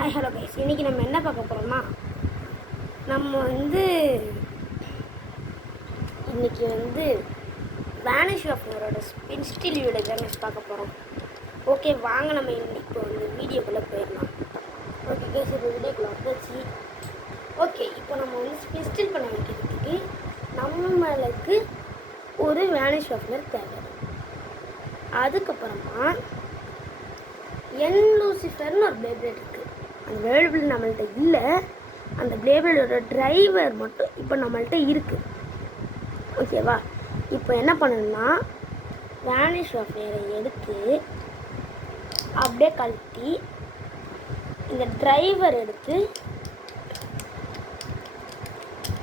Hi hello guys, இன்றைக்கி நம்ம என்ன பார்க்க போகிறோம்னா இன்றைக்கி வேனிஷ் ஷாஃப்னரோட ஸ்பின் ஸ்டில் வீடியோ தான் பார்க்க போகிறோம். ஓகே, வாங்க நம்ம இப்போ வீடியோக்குள்ளே போயிடலாம். ஓகே கைஸ், இப்போ வீடியோக்குள்ளே வந்தாச்சு. ஓகே, இப்போ நம்ம ஸ்பின் ஸ்டில் பண்ண வைக்கிறதுக்கு நம்மளுக்கு ஒரு வேனிஷ் ஷாஃப்னர் தேவை. அதுக்கப்புறமா லூசிஃபர்னு ஒரு பிளேப்ளேட் இருக்குது. அந்த பிளேப்ளேட் நம்மள்கிட்ட இல்லை. அந்த பிளேப்ளேட்டோட டிரைவர் மட்டும் இப்போ நம்மள்கிட்ட இருக்குது. ஓகேவா? இப்போ என்ன பண்ணணும்னா வேனிஷ் ஷாஃப்னரை எடுத்து அப்படியே கழட்டி இந்த டிரைவர் எடுத்து,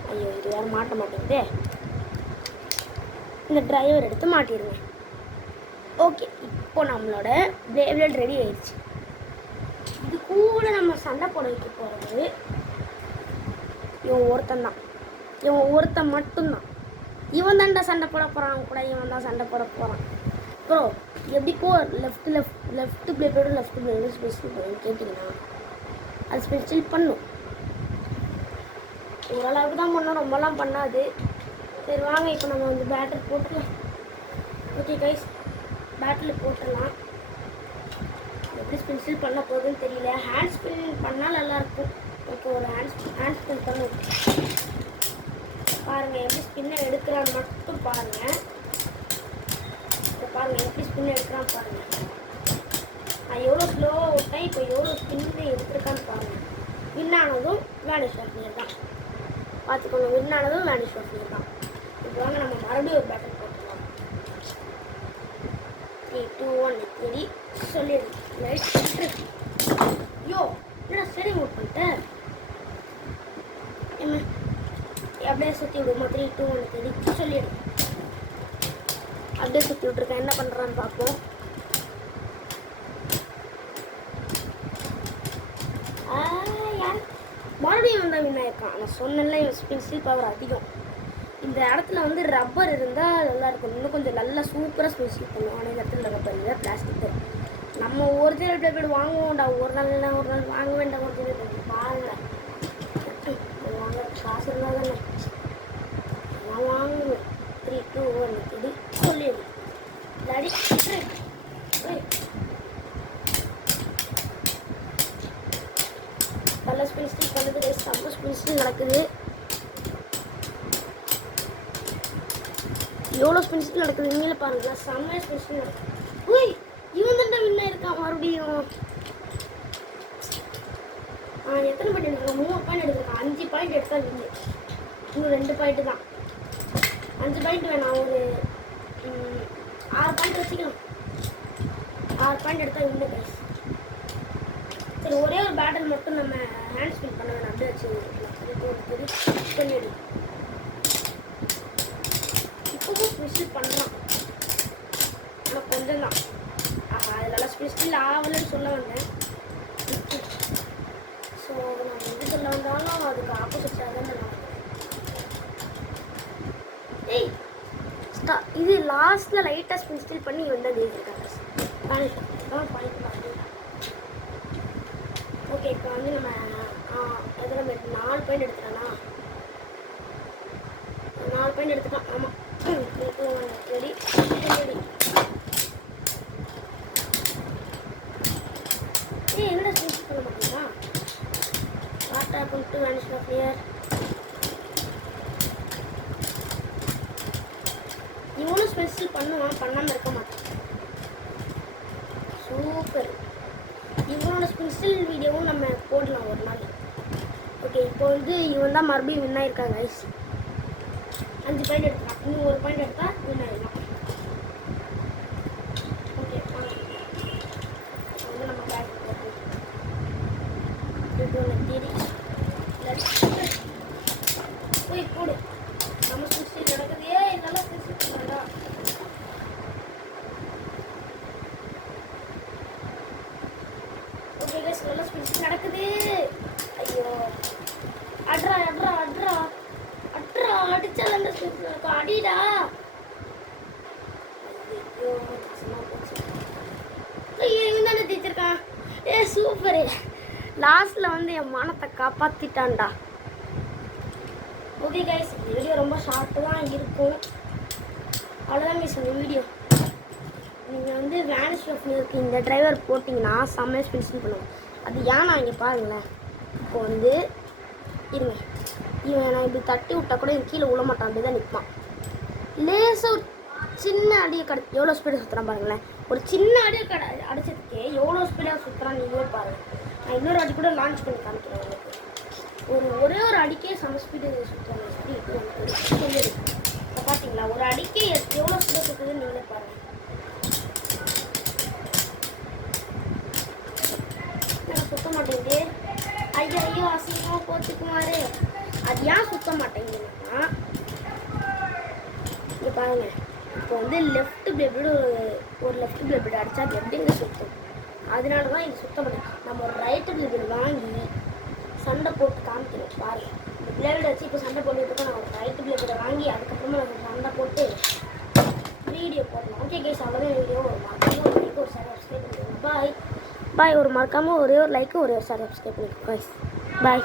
ஐயோ இது யாரும் மாட்ட மாட்டேங்குதே, இந்த டிரைவர் எடுத்து மாட்டிடுங்க. ஓகே, இப்போ நம்மளோட பிளேப்ளேட் ரெடி ஆயிடுச்சு. இது கூட நம்ம சண்டை போட வைக்க போகிறது இவன் ஒருத்தன் மட்டும்தான். இவன் தாண்டா சண்டை போட போகிறான், கூட இவன் தான் சண்டை போட போகிறான். ப்ரோ எப்படிக்கோ லெஃப்ட் பிளேட்டோட லெஃப்ட் பிளேட்டோட ஸ்பெஷல் பண்ணுன்னு கேட்டிங்கன்னா அது ஸ்பெஷல் பண்ணும். ஓரளவுக்கு தான் பண்ணோம், ரொம்பலாம் பண்ணாது. சரி வாங்க, இப்போ நம்ம பேட்டரி போட்டுக்கலாம். ஓகே கைஸ், பேட்டரியில் போட்டுடலாம். எப்படி ஸ்பின் பண்ண போகுதுன்னு தெரியல. ஹேண்ட் ஸ்பின் பண்ணால் நல்லாயிருக்கும். ஓகே, ஒரு ஹேண்ட் ஸ்பின் பண்ணும். பாருங்கள் எப்படி ஸ்பின்னை எடுக்கிறான்னு மட்டும் பாருங்கள். இப்போ பாருங்கள் எப்படி ஸ்பின்னை எடுக்கிறான்னு பாருங்கள். நான் எவ்வளோ ஸ்லோவாக விட்டேன், இப்போ எவ்வளோ ஸ்பின்னு எடுத்துருக்கான்னு பாருங்கள். வின்னானதும் வேனிஷ் ஷாஃப்னர் தான். பார்த்துக்கோங்க, வின்னானதும் வேனிஷ் ஷாஃப்னர் தான். இப்போ வாங்க நம்ம மறுபடியும் ஒரு பேட்டர் போட்டுக்கலாம். 3, 2, 1 ரெடி சொல்லிடு. லைட் யோ என்ன சரி மூவ் பண்ணிட்டேன். என்ன அப்படியே சுற்றி விடுமா? 3, 2, 1 ரெடி சொல்லிடு. அப்படியே சுற்றி விட்ருக்கேன். என்ன பண்ணுறான்னு பார்ப்போம். யார் மறுபடியும் வந்தால் வின்னாயிருக்கான். நான் சொன்னேன்ல, ஸ்பின் ஸ்டில் பவர் அதிகம். இந்த இடத்துல ரப்பர் இருந்தால் நல்லாயிருக்கும். இன்னும் கொஞ்சம் நல்லா சூப்பராக ஸ்பின் ஸ்டில் பண்ணுவோம். ஆனால் இந்த இடத்துல ரப்பர் இல்லை, பிளாஸ்டிக் தான். நம்ம ஒரிஜினல் பிளேப்ளேட் வாங்குவோம்டா. ஒரு நாள் வாங்க வேண்டாம். ஒரிஜினல் பிளேப்ளேட் பாருங்க, வாங்க காசு இருந்தால் தானே நான் வாங்குவேன். 3, 2, 1 இது சொல்லிடு. இல்லாடி பல ஸ்பின் ஸ்டில் பண்ணுறது, செம்ம ஸ்பின் ஸ்டில் நடக்குது. எவ்வளோ ஸ்பின் ஸ்டில் நடக்குது நீங்களே பாருங்களா. செம்ம ஸ்பின் ஸ்டில் நடக்குது. ஓய், இவன் தான் வின்னா இருக்கான் மறுபடியும். எத்தனை பாயிண்ட் எடுத்துருக்கான்? 3 பாயிண்ட் எடுத்துருக்கான். 5 பாயிண்ட் எடுத்தா வின்னு. இன்னும் 2 பாயிண்ட் தான். 5 பாயிண்ட் வேணாம், ஒரு 6 பாயிண்ட் வச்சுக்கலாம். 6 பாயிண்ட் எடுத்தா வின்னு கைஸ். சரி, ஒரே ஒரு பேட்டில் மட்டும் நம்ம ஹேண்ட் ஸ்பின் பண்ண வேணும். அப்படியே வச்சு சொல்லிடு. இப்போவும் ஸ்பெஷல் பண்ணுறான், ஆனால் கொஞ்சம் தான். அதெல்லாம் ஸ்பெஷல் ஆகலன்னு சொல்ல வந்தேன். ஸோ நான் எது சொல்ல வந்தாலும் அதுக்கு ஆப்போசிட்டாக தான் நான் இது லாஸ்ட்டில் லைட்டாக ஸ்பின் ஸ்டில் பண்ணி ஜெயிச்சிருக்காங்க. பண்ணிக்கலாம். ஓகே, இப்போ நம்ம எதில் 4 பாயிண்ட் எடுத்துட்டோம்னா 4 பாயிண்ட் எடுத்துக்கலாம். ஆமாம், ரெடி ரெடி. என்னடா ஸ்பெஷல் பண்ண மாட்டீங்களா? What happen to vanish sharpener? இவனும் ஸ்பெஷல் பண்ணுவான், பண்ணாமல் இருக்க மாட்டான். சூப்பர். இவனோட ஸ்பெஷல் வீடியோவும் நம்ம போடலாம் ஒரு நாள். ஓகே, இப்போ இவன் தான் மறுபடியும் வின் ஆயிருக்காங்க கைஸ். 5 பாயிண்ட் எடுத்துக்கலாம். இன்னும் 1 பாயிண்ட் எடுத்தா வின் ஆயிடலாம். ஓகே, நம்ம பேக் போய் போடு. நம்ம ஸ்பெஷல் நடக்குது. இதெல்லாம் ஸ்பெஷல் பண்ணாடா. ஓகே கைஸ், நல்லா ஸ்பெஷல் நடக்குது. ஐயோ, அட்ரா அட்ரா அட்ரா அட்ரா அடிச்சால அந்த ஸ்பெஷல் இருக்கும். அடிடா. ஐயோ, இவன் தானே ஜெயிச்சிருக்கான். சூப்பரு. லாஸ்ட்டில் வந்து என் மானத்தை காப்பாற்றிட்டான்டா. ஓகே கைஸ், இந்த வீடியோ ரொம்ப ஷார்ட்டு தான் இருக்கும். அவ்வளோதான் கைஸ் இந்த வீடியோ. நீங்கள் வந்து வேனிஷ் இருக்கு இந்த டிரைவர் போட்டிங்கன்னா செம்ம ஸ்பென்சில் பண்ணுவோம். அது ஏன் நான் இங்கே பாருங்களேன். இப்போ வந்து இருங்க, இவன் நான் இப்படி தட்டி விட்டா கூட என் கீழே விழ மாட்டான், அப்படி தான் நிற்பான். லேசாக ஒரு சின்ன அடியை எவ்வளோ ஸ்பீடாக சுற்றுறான் பாருங்களேன். ஒரு சின்ன அடியை அடிச்சதுக்கே எவ்வளோ ஸ்பீடாக சுற்றுறான் நீங்களே பாருங்கள். நான் இன்னொரு அடி கூட லான்ச் பண்ணி காமிக்கிறேன் உங்களுக்கு. ஒரே ஒரு அடிக்கே செம ஸ்பீடு சுற்றுறாங்க. ஸ்பீடு இப்போ பார்த்தீங்களா, ஒரு அடிக்கே எவ்வளோ ஸ்பீடாக சுற்றுதுன்னு நீங்களே பாருங்கள். நான் சுத்த மாட்டேங்குது. ஐயோ ஐயோ அசிங்கமாக போச்சுக்குமாரு. அது ஏன் சுத்த மாட்டேங்குதுன்னா இங்கே பாருங்கள். இப்போ வந்து லெஃப்ட் பிளேடு ஒரு லெஃப்ட் பிளேடு அடித்தா அது எப்படிங்க சுற்றும். அதனால தான் இது சுத்த மாட்டேன். நம்ம ஒரு ரைட்டு பிளேடு வாங்கி சண்டை போட்டு காமிக்கிறேன் பாருங்கள். இந்த பிளேடு வச்சு இப்போ சண்டை போட்டுட்டு நான் ஒரு ரைட்டு பிளேடை வாங்கி அதுக்கப்புறமா நம்ம சண்டை போட்டு வீடியோ போடலாம். ஓகே கேஸ், அவ்வளோதான் வீடியோ. ஒரு மறக்காமல் ஒரு லைக் ஒரு ஷேர் சப்ஸ்கிரைப் பண்ணிக்கோங்க. பாய் பாய். ஒரு மறக்காமல் ஒரே ஒரு லைக்கு ஒரே ஒரு ஷேர் சப்ஸ்கிரைப் பண்ணிக்கோங்க. பாய்.